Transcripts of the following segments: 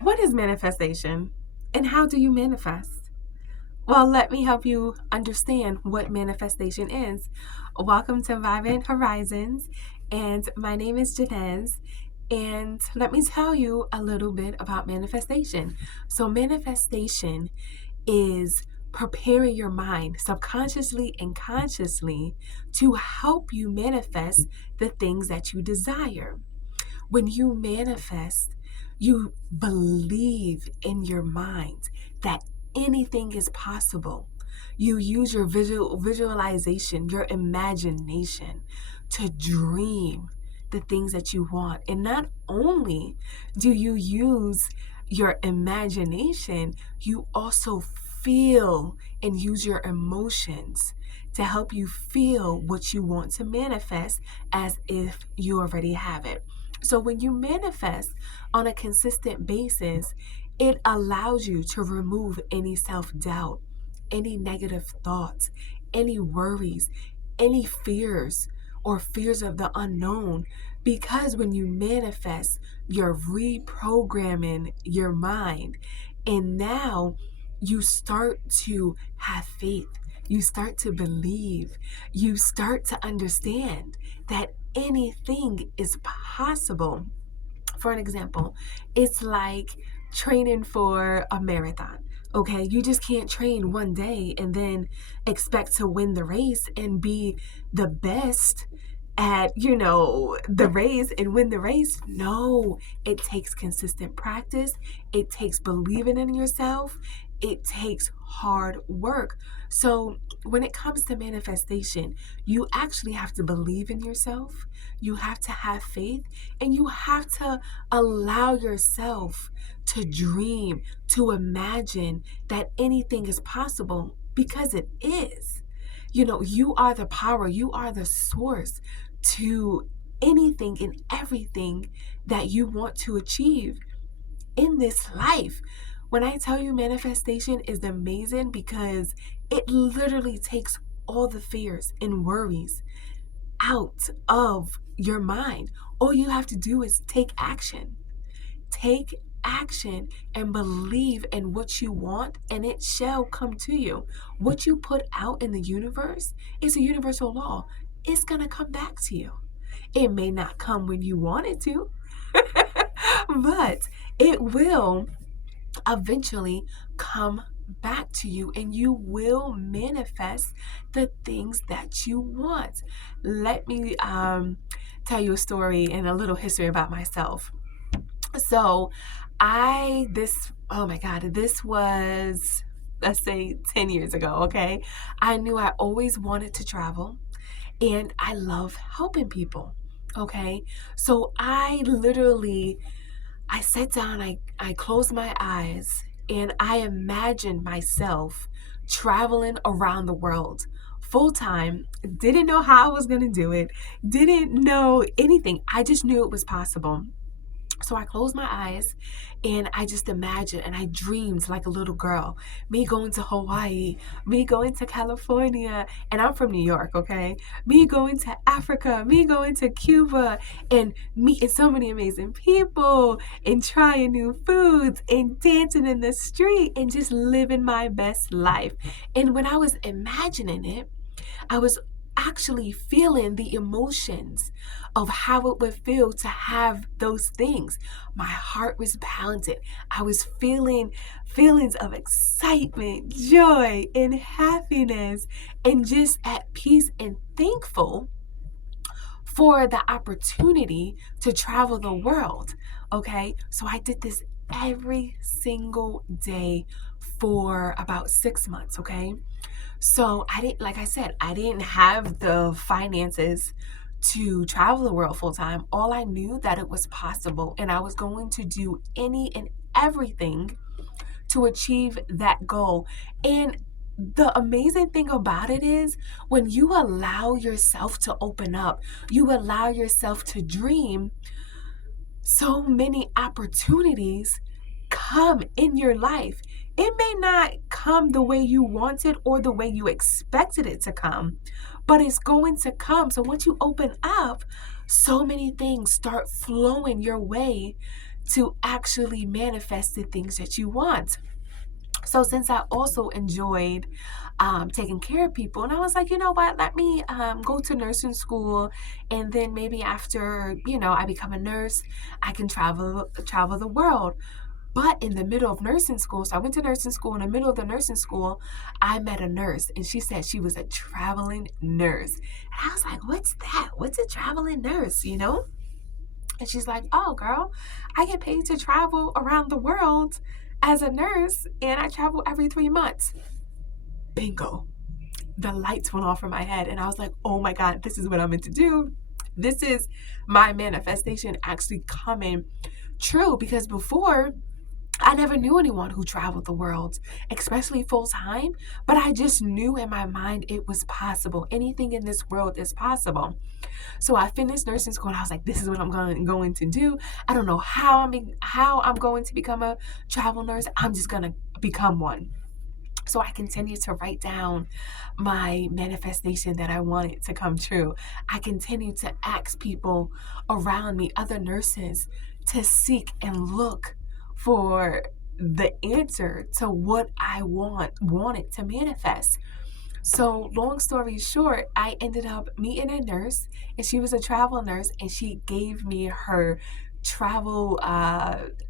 What is manifestation and how do you manifest? Well, let me help you understand what manifestation is. Welcome to Vibrant Horizons, and my name is Janez. And let me tell you a little bit about manifestation. So, manifestation is preparing your mind subconsciously and consciously to help you manifest the things that you desire. When you manifest, you believe in your mind that anything is possible. You use your visualization, your imagination to dream the things that you want. And not only do you use your imagination, you also feel and use your emotions to help you feel what you want to manifest as if you already have it. So when you manifest on a consistent basis, it allows you to remove any self-doubt, any negative thoughts, any worries, any fears or fears of the unknown. Because when you manifest, you're reprogramming your mind. And now you start to have faith. You start to believe. You start to understand that anything is possible. For an example, it's like training for a marathon. Okay, you just can't train one day and then expect to win the race and be the best at, the race and win the race. No, it takes consistent practice. It takes believing in yourself. It takes hard work. So, when it comes to manifestation, you actually have to believe in yourself. You have to have faith and you have to allow yourself to dream, to imagine that anything is possible because it is. You are the power, you are the source to anything and everything that you want to achieve in this life. When I tell you manifestation is amazing because it literally takes all the fears and worries out of your mind. All you have to do is take action. Take action and believe in what you want, and it shall come to you. What you put out in the universe is a universal law. It's going to come back to you. It may not come when you want it to, but it will eventually come back to you and you will manifest the things that you want. Let me tell you a story and a little history about myself. So oh my God, this was, let's say 10 years ago, okay? I knew I always wanted to travel and I love helping people, okay? So I sat down, I closed my eyes, and I imagined myself traveling around the world full time. Didn't know how I was going to do it, didn't know anything. I just knew it was possible. So I closed my eyes and I just imagined and I dreamed like a little girl. Me going to Hawaii, me going to California, and I'm from New York, okay? Me going to Africa, me going to Cuba, and meeting so many amazing people, and trying new foods, and dancing in the street, and just living my best life. And when I was imagining it, I was actually feeling the emotions of how it would feel to have those things. My heart was pounding. I was feeling feelings of excitement, joy, and happiness, and just at peace and thankful for the opportunity to travel the world. Okay, so I did this every single day for about 6 months. Okay, so I didn't, like I said, I didn't have the finances to travel the world full time. All I knew that it was possible and I was going to do any and everything to achieve that goal. And the amazing thing about it is when you allow yourself to open up, you allow yourself to dream, so many opportunities come in your life. It may not come the way you wanted or the way you expected it to come, but it's going to come. So once you open up, so many things start flowing your way to actually manifest the things that you want. So since I also enjoyed taking care of people, and I was like, you know what, let me go to nursing school, and then maybe after, I become a nurse, I can travel the world. But in the middle of nursing school, so I went to nursing school. In the middle of the nursing school, I met a nurse, and she said she was a traveling nurse. And I was like, what's that? What's a traveling nurse, And she's like, oh, girl, I get paid to travel around the world as a nurse, and I travel every 3 months. Bingo. The lights went off in my head, and I was like, oh my God, this is what I'm meant to do. This is my manifestation actually coming true, because before, I never knew anyone who traveled the world, especially full time, but I just knew in my mind it was possible. Anything in this world is possible. So I finished nursing school, and I was like, this is what I'm going to do. I don't know how I'm going to become a travel nurse. I'm just going to become one. So I continued to write down my manifestation that I wanted to come true. I continued to ask people around me, other nurses, to seek and look for the answer to what I wanted to manifest. So long story short, I ended up meeting a nurse, and she was a travel nurse, and she gave me her travel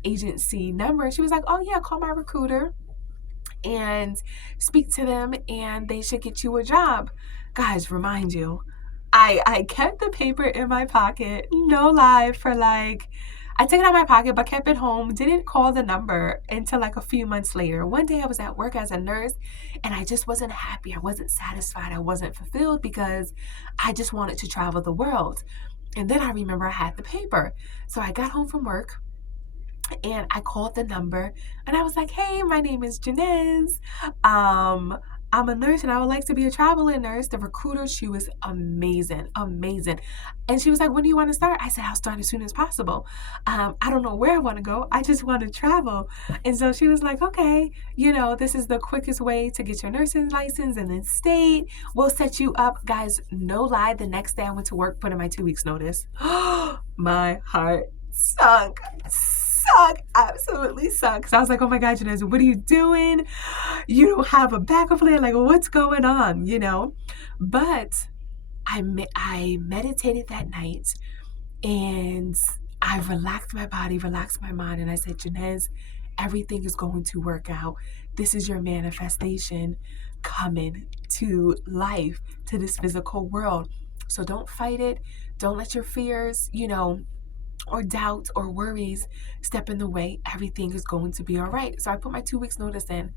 agency number. She was like, oh yeah, call my recruiter and speak to them, and they should get you a job. Guys, remind you, I kept the paper in my pocket, no lie, for I took it out of my pocket, but kept it home, didn't call the number until a few months later. One day I was at work as a nurse, and I just wasn't happy. I wasn't satisfied. I wasn't fulfilled, because I just wanted to travel the world. And then I remember I had the paper. So I got home from work, and I called the number, and I was like, hey, my name is Janez. I'm a nurse, and I would like to be a traveling nurse. The recruiter, she was amazing. And she was like, when do you want to start? I said, I'll start as soon as possible. I don't know where I want to go. I just want to travel. And so she was like, okay, this is the quickest way to get your nursing license in the state. We'll set you up. Guys, no lie, the next day I went to work, put in my 2 weeks notice. My heart sunk. Absolutely sucks. I was like, oh my God, Janez, what are you doing? You don't have a backup plan. What's going on? But I meditated that night, and I relaxed my body, relaxed my mind, and I said, Janez, everything is going to work out. This is your manifestation coming to life, to this physical world. So don't fight it. Don't let your fears, or doubt or worries step in the way. Everything is going to be all right. So I put my 2 weeks notice in.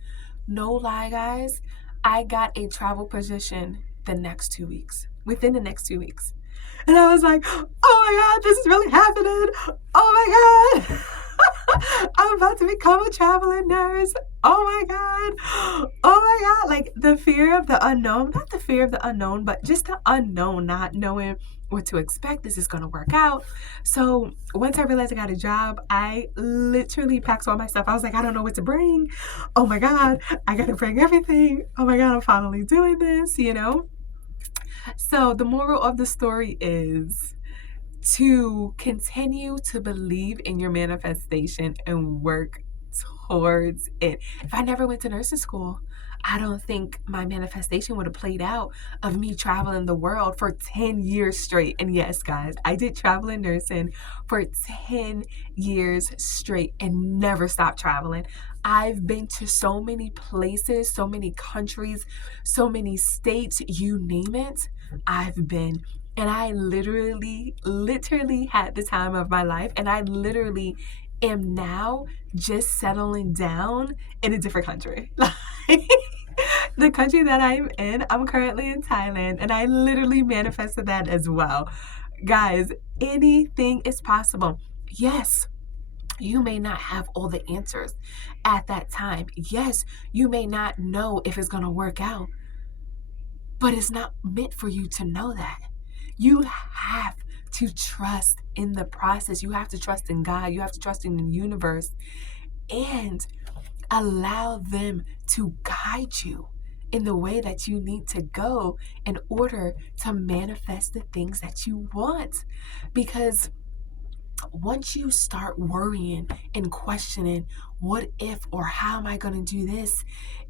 No lie, guys, I got a travel position within the next 2 weeks. And I was like, oh my God, this is really happening. Oh my God. I'm about to become a traveling nurse. Oh my God. Oh my God. The fear of the unknown, not the fear of the unknown, but just the unknown, not knowing what to expect. This is going to work out. So once I realized I got a job, I literally packed all my stuff. I was like, I don't know what to bring. Oh my God, I got to bring everything. Oh my God, I'm finally doing this, So the moral of the story is to continue to believe in your manifestation and work towards it. If I never went to nursing school, I don't think my manifestation would have played out of me traveling the world for 10 years straight. And yes, guys, I did travel in nursing for 10 years straight and never stopped traveling. I've been to so many places, so many countries, so many states, you name it, I've been. And I literally had the time of my life. And I literally am now just settling down in a different country. The country that I'm in, I'm currently in Thailand, and I literally manifested that as well. Guys, anything is possible. Yes, you may not have all the answers at that time. Yes, you may not know if it's going to work out, but it's not meant for you to know that. You have to trust in the process. You have to trust in God. You have to trust in the universe, and allow them to guide you in the way that you need to go in order to manifest the things that you want. Because once you start worrying and questioning, what if, or how am I going to do this?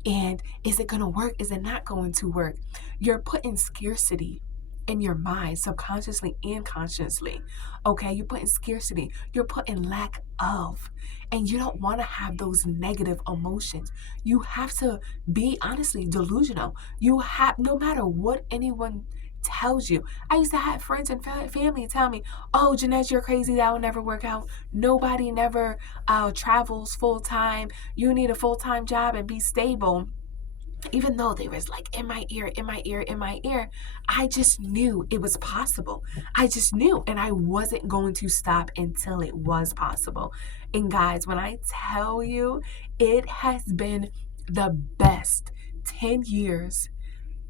And is it going to work? Is it not going to work? You're putting scarcity in your mind, subconsciously and consciously. Okay, you're putting scarcity, you're putting lack of, and you don't want to have those negative emotions. You have to be honestly delusional. You have, no matter what anyone tells you. I used to have friends and family tell me, "Oh, Jeanette, you're crazy. That will never work out. Nobody never travels full time. You need a full time job and be stable." Even though they was like in my ear, in my ear, in my ear, I just knew it was possible. I just knew, and I wasn't going to stop until it was possible. And guys, when I tell you, it has been the best 10 years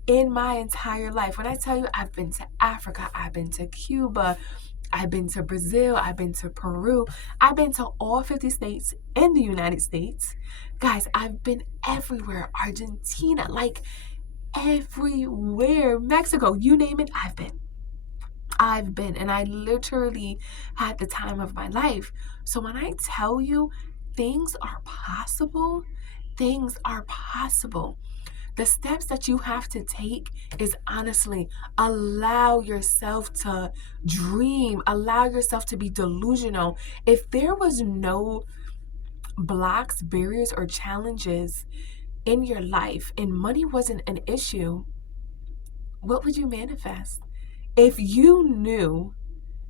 in my entire life. When I tell you, I've been to Africa, I've been to Cuba, I've been to Brazil, I've been to Peru, I've been to all 50 states in the United States. Guys, I've been everywhere. Argentina, like everywhere. Mexico, you name it, I've been. And I literally had the time of my life. So when I tell you things are possible, things are possible. The steps that you have to take is honestly allow yourself to dream, allow yourself to be delusional. If there was no blocks, barriers, or challenges in your life and money wasn't an issue, what would you manifest? If you knew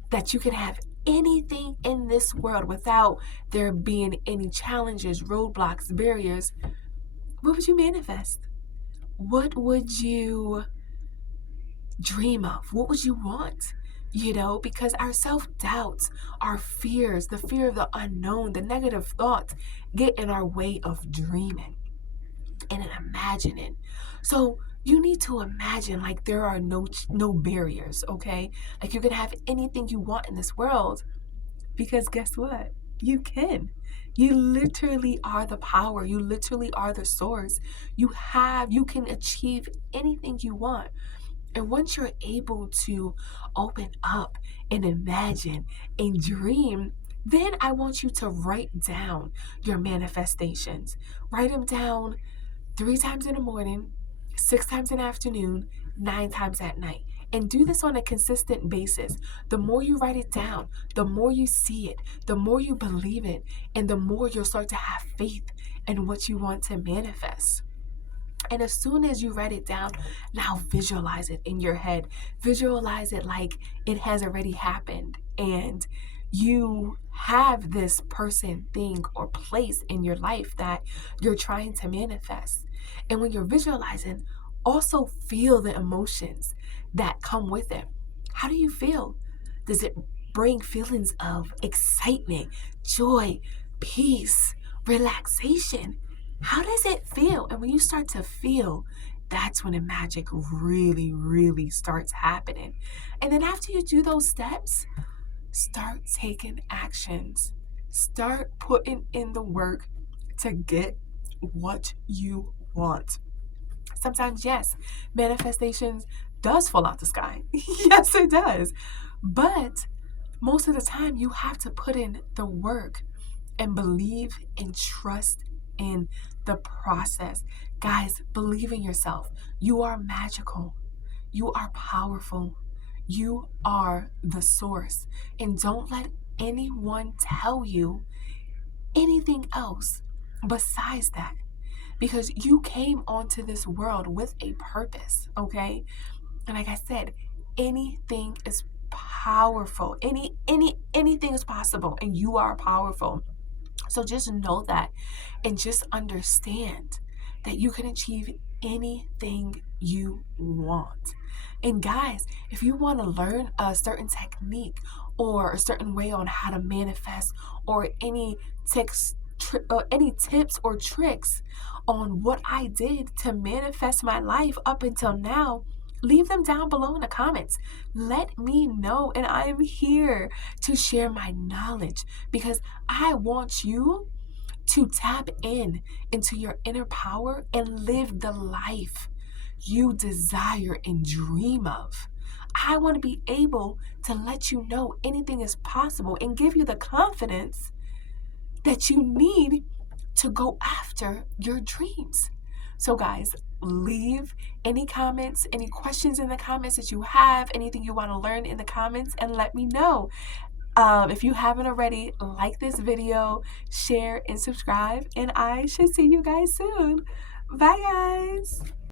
that you could have anything in this world without there being any challenges, roadblocks, barriers, what would you manifest? What would you dream of? What would you want? Because our self-doubts, our fears, the fear of the unknown, the negative thoughts get in our way of dreaming and imagining. So you need to imagine like there are no barriers, okay? Like you can have anything you want in this world, because guess what? You can. You literally are the power. You literally are the source. You can achieve anything you want. And once you're able to open up and imagine and dream, then I want you to write down your manifestations. Write them down 3 times in the morning, 6 times in the afternoon, 9 times at night. And do this on a consistent basis. The more you write it down, the more you see it, the more you believe it, and the more you'll start to have faith in what you want to manifest. And as soon as you write it down, now visualize it in your head. Visualize it like it has already happened. And you have this person, thing, or place in your life that you're trying to manifest. And when you're visualizing, also feel the emotions that come with it. How do you feel? Does it bring feelings of excitement, joy, peace, relaxation? How does it feel? And when you start to feel, that's when the magic really, really starts happening. And then after you do those steps, start taking actions. Start putting in the work to get what you want. Sometimes, yes, manifestations does fall out the sky. Yes, it does. But most of the time, you have to put in the work and believe and trust in the process. Guys, believe in yourself. You are magical. You are powerful. You are the source. And don't let anyone tell you anything else besides that. Because you came onto this world with a purpose, okay? And like I said, anything is powerful. Anything is possible, and you are powerful. So just know that, and just understand that you can achieve anything you want. And guys, if you want to learn a certain technique or a certain way on how to manifest, or any tips or tricks on what I did to manifest my life up until now, leave them down below in the comments. Let me know, and I am here to share my knowledge, because I want you to tap into your inner power and live the life you desire and dream of. I want to be able to let you know anything is possible and give you the confidence that you need to go after your dreams. So, guys, leave any comments, any questions in the comments that you have, anything you want to learn in the comments, and let me know. If you haven't already, like this video, share, and subscribe, and I should see you guys soon. Bye, guys.